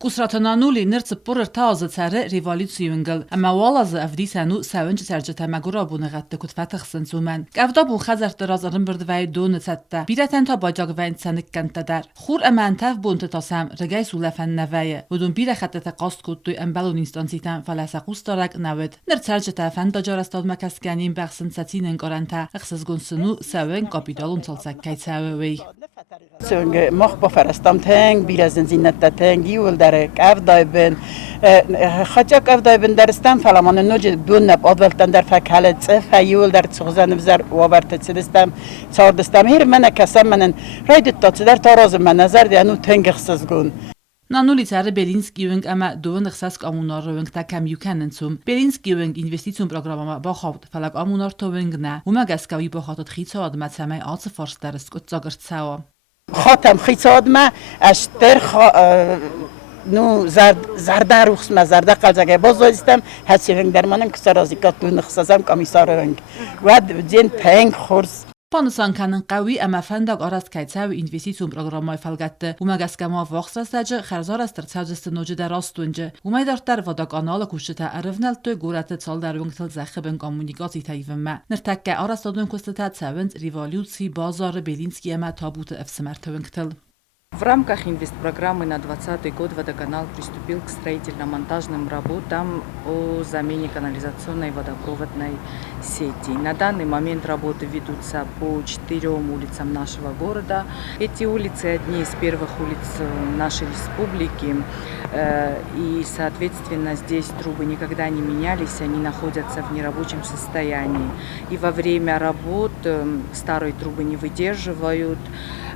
Kusratananuli nirts purr taze zerre revolutiungel, ama walaz afdisanu sawenj serjeta magura bunagatte kut fatagsen zumen. Gavda bu khazar deraz rimberdvay donetsette. Biraten ta bajag vein sanik kantadar. Khur amantaf bunte tasam regay sulafan navaye. ودون بيره خطت قاست کود توی امبلون اینستانسیتن فلسه قوستارک نود. نرترجت فن دجار استاد مکسکنیم بخشن ستین انگارنته اخسز گونسنو سوین کاپیتالون تلسک کی سوی. سونگ مخ بفرستم تنگ بیرزن زینت تنگ یول درک افدایبن خاطر افدایبن درستم فلمان نوج دون نب آدولتن در فکالت صف یول در تخزن بزر وابرت تسدستم ساردستم هر من کسم منن راید تا در تاراز من نظر دیانو تنگ اخسز گون. Nanulitare Berlinskiewing ama doen exask amunarwing ta kam yukanen zum Berlinskiewing Investitionsprogramm ba haupt falag amunartowing na umagaskawi ba hatot khitsad matsamay atse forsteres gut zagertsawa خاتم خیصاد ما اشتر نو زرده روخس ما زرده قلزگه باز استم هسیونگ درمانم کسر ازیکات دو نخسازم کمیسارونگ و جن پنگ خورس Panusan kanen qawi ama fandag arast kaitsawi investitionsprogrammay falgatte umagaskama vaqsastajı kharzar astr tsajist noje darastunje umaydartar vadag anala kushta arvnalto gurate tsaldarung til zakhben kommunikasi tayvma nertakke arastadun kustata tsavent revolucji bazar Белинский ama tabut efsmartowingtel. В рамках инвестпрограммы на 2020 год водоканал приступил к строительно-монтажным работам о замене канализационной и водопроводной сети. На данный момент работы ведутся по 4 улицам нашего города. Эти улицы одни из первых улиц нашей республики, и, соответственно, здесь трубы никогда не менялись, они находятся в нерабочем состоянии. И во время работ старые трубы не выдерживают,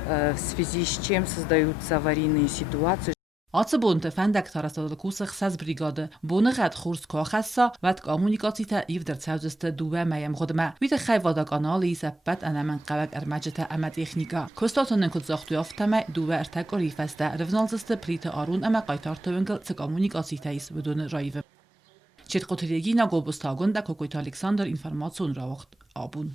в связи с чем создаются аварийные ситуации. Atsebunte fandak tarastad kusig saz brigade bonigad khurs kokhassa wat kommunikasita iv der tsaujeste duwe mayam khodma vit khayvadak analize pat anaman qabak armajeta ama technika kostatonen kutzakhtu yaftama duwe ertakori fasta revnalzeste prite arun ama qaytartowinkel ts kommunikasita is bedun raive Chet qotiregi na gobustagun da kokoit Alexander information rawacht abun